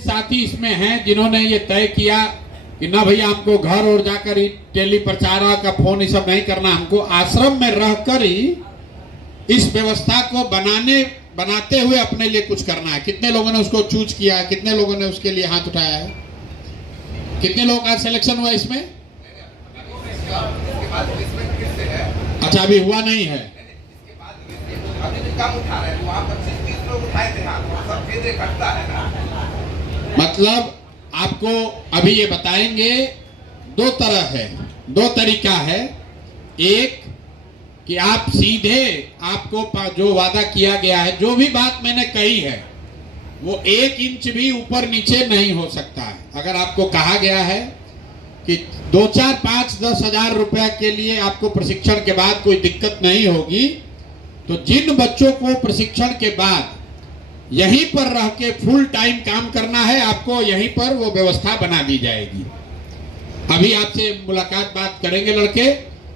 साथी इसमें हैं जिन्होंने ये तय किया कि ना भैया हमको घर और जाकर ही टेली प्रचारक का फोन ये सब नहीं करना, हमको आश्रम में रहकर ही इस व्यवस्था को बनाते हुए अपने लिए कुछ करना है। कितने लोगों ने उसको चूज किया, कितने लोगों ने उसके लिए हाथ उठाया है, कितने लोगों का सिलेक्शन हुआ इसमें? अच्छा, अभी हुआ नहीं है। मतलब आपको अभी ये बताएंगे, दो तरह है, दो तरीका है। एक कि आप सीधे, आपको जो वादा किया गया है, जो भी बात मैंने कही है वो 1 इंच भी ऊपर नीचे नहीं हो सकता है। अगर आपको कहा गया है कि 2, 4, 5, 10 हजार रुपया के लिए आपको प्रशिक्षण के बाद कोई दिक्कत नहीं होगी, तो जिन बच्चों को प्रशिक्षण के बाद यहीं पर रह के फुल टाइम काम करना है, आपको यहीं पर वो व्यवस्था बना दी जाएगी। अभी आपसे मुलाकात बात करेंगे लड़के।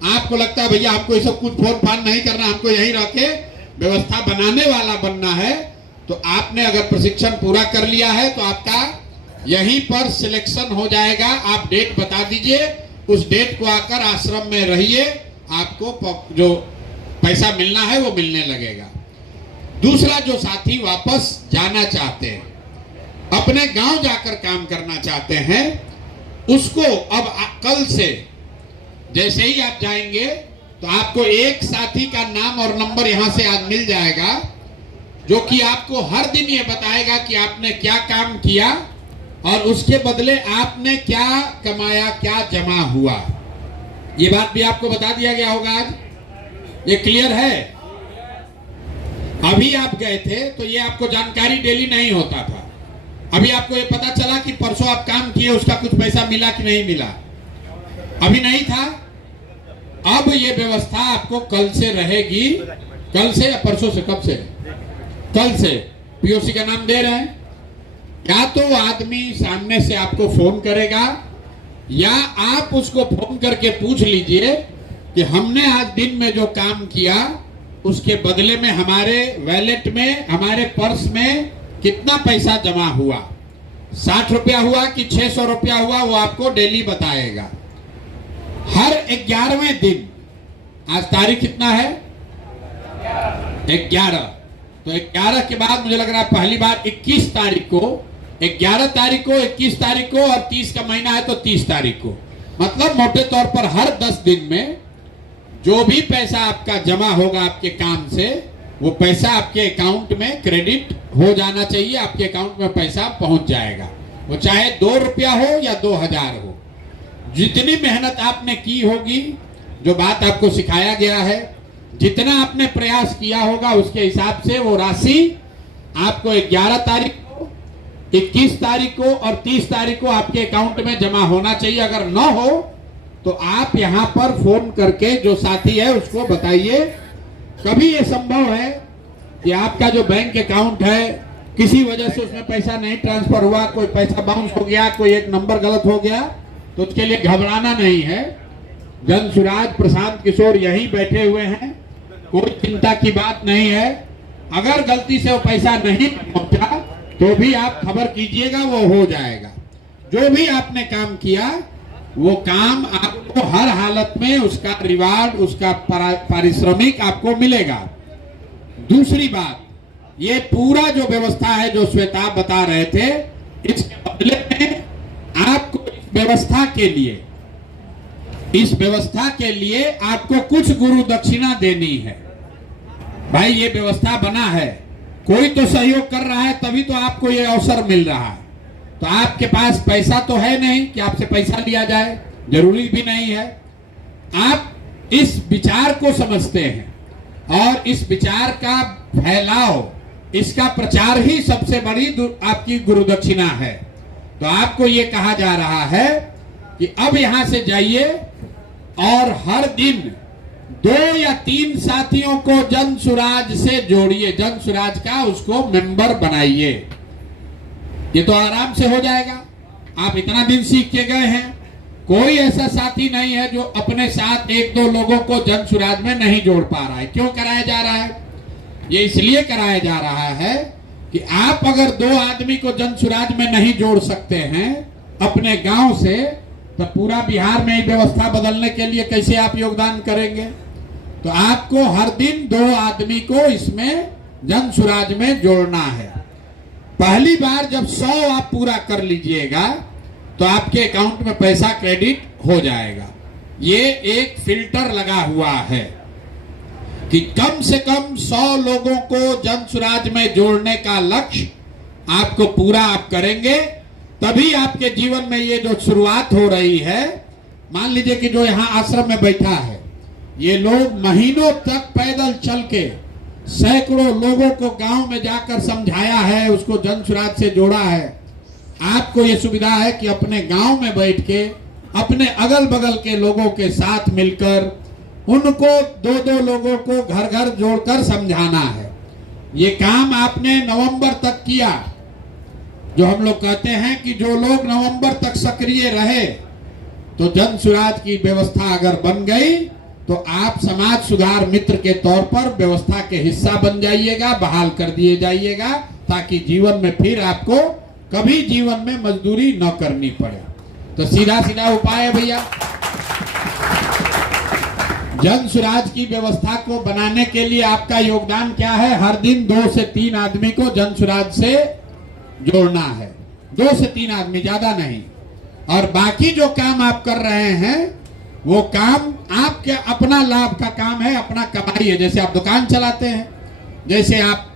आपको लगता है भैया आपको ये सब कुछ फोन फान नहीं करना, हमको यहीं रह के व्यवस्था बनाने वाला बनना है, तो आपने अगर प्रशिक्षण पूरा कर लिया है तो आपका यहीं पर सिलेक्शन हो जाएगा। आप डेट बता दीजिए, उस डेट को आकर आश्रम में रहिए, आपको जो पैसा मिलना है वो मिलने लगेगा। दूसरा, जो साथी वापस जाना चाहते हैं, अपने गांव जाकर काम करना चाहते हैं, उसको अब कल से जैसे ही आप जाएंगे तो आपको एक साथी का नाम और नंबर यहां से आज मिल जाएगा, जो कि आपको हर दिन ये बताएगा कि आपने क्या काम किया और उसके बदले आपने क्या कमाया, क्या जमा हुआ। ये बात भी आपको बता दिया गया होगा आज। ये क्लियर है? अभी आप गए थे तो ये आपको जानकारी डेली नहीं होता था। अभी आपको ये पता चला कि परसों आप काम किए, उसका कुछ पैसा मिला कि नहीं मिला, अभी नहीं था। अब ये व्यवस्था आपको कल से रहेगी। कल से या परसों से? कब से? कल से। पीओसी का नाम दे रहे हैं। या तो आदमी सामने से आपको फोन करेगा, या आप उसको फोन करके पूछ लीजिए कि हमने आज दिन में जो काम किया उसके बदले में हमारे वैलेट में, हमारे पर्स में कितना पैसा जमा हुआ, 60 रुपया हुआ कि 600 रुपया हुआ, वो आपको डेली बताएगा। हर 11वें दिन, आज तारीख कितना है? 11। तो 11 के बाद मुझे लग रहा है पहली बार 21 तारीख को, 11 तारीख को, 21 तारीख को, और 30 का महीना है तो 30 तारीख को, मतलब मोटे तौर पर हर 10 दिन में जो भी पैसा आपका जमा होगा आपके काम से, वो पैसा आपके अकाउंट में क्रेडिट हो जाना चाहिए। आपके अकाउंट में पैसा पहुंच जाएगा, वो चाहे 2 रुपया हो या 2000 हो। जितनी मेहनत आपने की होगी, जो बात आपको सिखाया गया है, जितना आपने प्रयास किया होगा, उसके हिसाब से वो राशि आपको 11 तारीख को, 21 तारीख को और 30 तारीख को आपके अकाउंट में जमा होना चाहिए। अगर न हो तो आप यहां पर फोन करके जो साथी है उसको बताइए। कभी ये संभव है कि आपका जो बैंक अकाउंट है किसी वजह से उसमें पैसा नहीं ट्रांसफर हुआ, कोई पैसा बाउंस हो गया, कोई एक नंबर गलत हो गया, तो उसके लिए घबराना नहीं है। जन सुराज प्रशांत किशोर यहीं बैठे हुए हैं, कोई चिंता की बात नहीं है। अगर गलती से वो पैसा नहीं पहुंचा तो भी आप खबर कीजिएगा, वो हो जाएगा। जो भी आपने काम किया वो काम आपको हर हालत में उसका रिवार्ड, उसका पारिश्रमिक आपको मिलेगा। दूसरी बात, ये पूरा जो व्यवस्था है जो श्वेता बता रहे थे, इसके बदले में आपको इस व्यवस्था के लिए आपको कुछ गुरु दक्षिणा देनी है। भाई ये व्यवस्था बना है, कोई तो सहयोग कर रहा है, तभी तो आपको ये अवसर मिल रहा है। तो आपके पास पैसा तो है नहीं कि आपसे पैसा लिया जाए, जरूरी भी नहीं है। आप इस विचार को समझते हैं और इस विचार का फैलाव, इसका प्रचार ही सबसे बड़ी आपकी गुरु दक्षिणा है। तो आपको ये कहा जा रहा है कि अब यहां से जाइए और हर दिन 2 या 3 साथियों को जन सुराज से जोड़िए, जन सुराज का उसको मेंबर बनाइए। ये तो आराम से हो जाएगा। आप इतना दिन सीख के गए हैं, कोई ऐसा साथी नहीं है जो अपने साथ 1-2 लोगों को जन सुराज में नहीं जोड़ पा रहा है। क्यों कराया जा रहा है? ये इसलिए कराया जा रहा है कि आप अगर 2 आदमी को जन सुराज में नहीं जोड़ सकते हैं अपने गांव से, तो पूरा बिहार में व्यवस्था बदलने के लिए कैसे आप योगदान करेंगे? तो आपको हर दिन 2 आदमी को इसमें जन सुराज में जोड़ना है। पहली बार जब 100 आप पूरा कर लीजिएगा तो आपके अकाउंट में पैसा क्रेडिट हो जाएगा। ये एक फिल्टर लगा हुआ है कि कम से कम 100 लोगों को जन सुराज में जोड़ने का लक्ष्य आपको पूरा आप करेंगे, तभी आपके जीवन में ये जो शुरुआत हो रही है। मान लीजिए कि जो यहाँ आश्रम में बैठा है, ये लोग महीनों तक पैदल चल के सैकड़ों लोगों को गांव में जाकर समझाया है, उसको जन सुराज से जोड़ा है। आपको ये सुविधा है कि अपने गांव में बैठ के अपने अगल बगल के लोगों के साथ मिलकर उनको 2-2 लोगों को घर घर जोड़कर समझाना है। ये काम आपने नवंबर तक किया। जो हम लोग कहते हैं कि जो लोग नवंबर तक सक्रिय रहे, तो जन सुराज की व्यवस्था अगर बन गई तो आप समाज सुधार मित्र के तौर पर व्यवस्था के हिस्सा बन जाइएगा, बहाल कर दिए जाइएगा, ताकि जीवन में फिर आपको कभी जीवन में मजदूरी न करनी पड़े। तो सीधा सीधा उपाय है भैया, जन सुराज की व्यवस्था को बनाने के लिए आपका योगदान क्या है? हर दिन 2 से 3 आदमी को जन सुराज से जोड़ना है। 2 से 3 आदमी, ज्यादा नहीं। और बाकी जो काम आप कर रहे हैं वो काम आपके अपना लाभ का काम है, अपना कमाई है। जैसे आप दुकान चलाते हैं, जैसे आप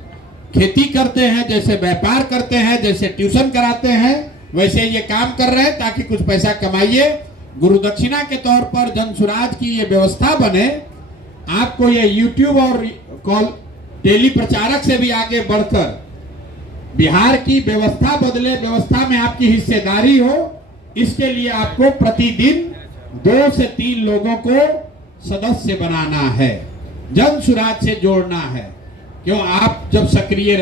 खेती करते हैं, जैसे व्यापार करते हैं, जैसे ट्यूशन कराते हैं, वैसे ये काम कर रहे हैं ताकि कुछ पैसा कमाइए। गुरु दक्षिणा के तौर पर जन सुराज की ये व्यवस्था बने। आपको ये YouTube और कॉल टेली प्रचारक से भी आगे बढ़कर बिहार की व्यवस्था बदले, व्यवस्था में आपकी हिस्सेदारी हो, इसके लिए आपको प्रतिदिन 2 से 3 लोगों को सदस्य बनाना है, जन सुराज से जोड़ना है। क्यों? आप जब सक्रिय